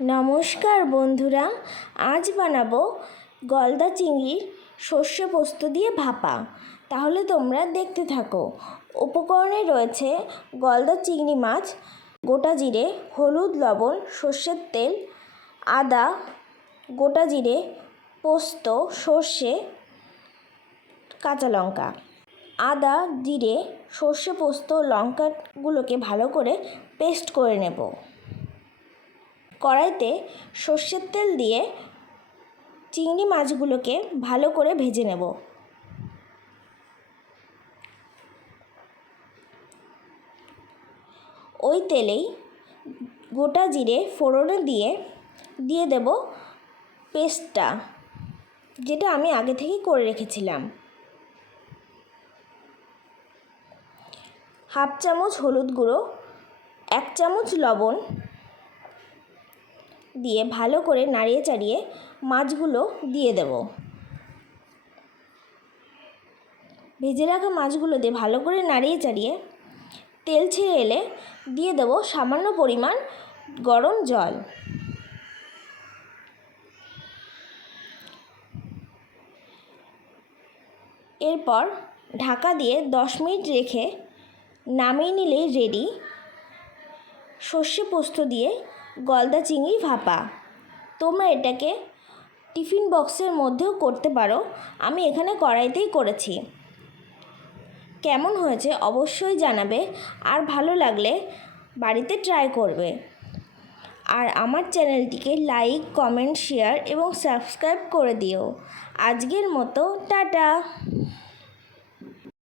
নমস্কার বন্ধুরা, আজ বানাবো গলদা চিংড়ির সর্ষে পোস্ত দিয়ে ভাপা। তাহলে তোমরা দেখতে থাকো। উপকরণে রয়েছে গলদা চিংড়ি মাছ, গোটা জিরে, হলুদ, লবণ, সর্ষের তেল, আদা, গোটা জিরে, পোস্ত, সর্ষে, কাঁচা লঙ্কা। আদা, জিরে, সর্ষে, পোস্ত, লঙ্কাগুলোকে ভালো করে পেস্ট করে নেব। কড়াইতে সর্ষের তেল দিয়ে চিংড়ি মাছগুলোকে ভালো করে ভেজে নেব। ওই তেলেই গোটা জিরে ফোড়নে দিয়ে দেব পেস্টটা, যেটা আমি আগে থেকেই করে রেখেছিলাম। হাফ চামচ হলুদ গুঁড়ো, 1 চামচ লবণ দিয়ে ভালো করে নাড়িয়ে চাড়িয়ে মাছগুলো দিয়ে দেব। ভেজে রাখা মাছগুলো দিয়ে ভালো করে নাড়িয়ে চাড়িয়ে তেল ছেড়ে এলে দিয়ে দেব সামান্য পরিমাণ গরম জল। এরপর ঢাকা দিয়ে 10 মিনিট রেখে নামিয়ে নিলেই রেডি সর্ষে পোস্ত দিয়ে গলদা চিংড়ি ভাপা। তোমরা এটাকে টিফিন বক্সের মধ্যেও করতে পারো, আমি এখানে কড়াইতেই করেছি। কেমন হয়েছে অবশ্যই জানাবে, আর ভালো লাগলে বাড়িতে ট্রাই করবে। আর আমার চ্যানেলটিকে লাইক, কমেন্ট, শেয়ার এবং সাবস্ক্রাইব করে দিও। আজকের মতো টাটা।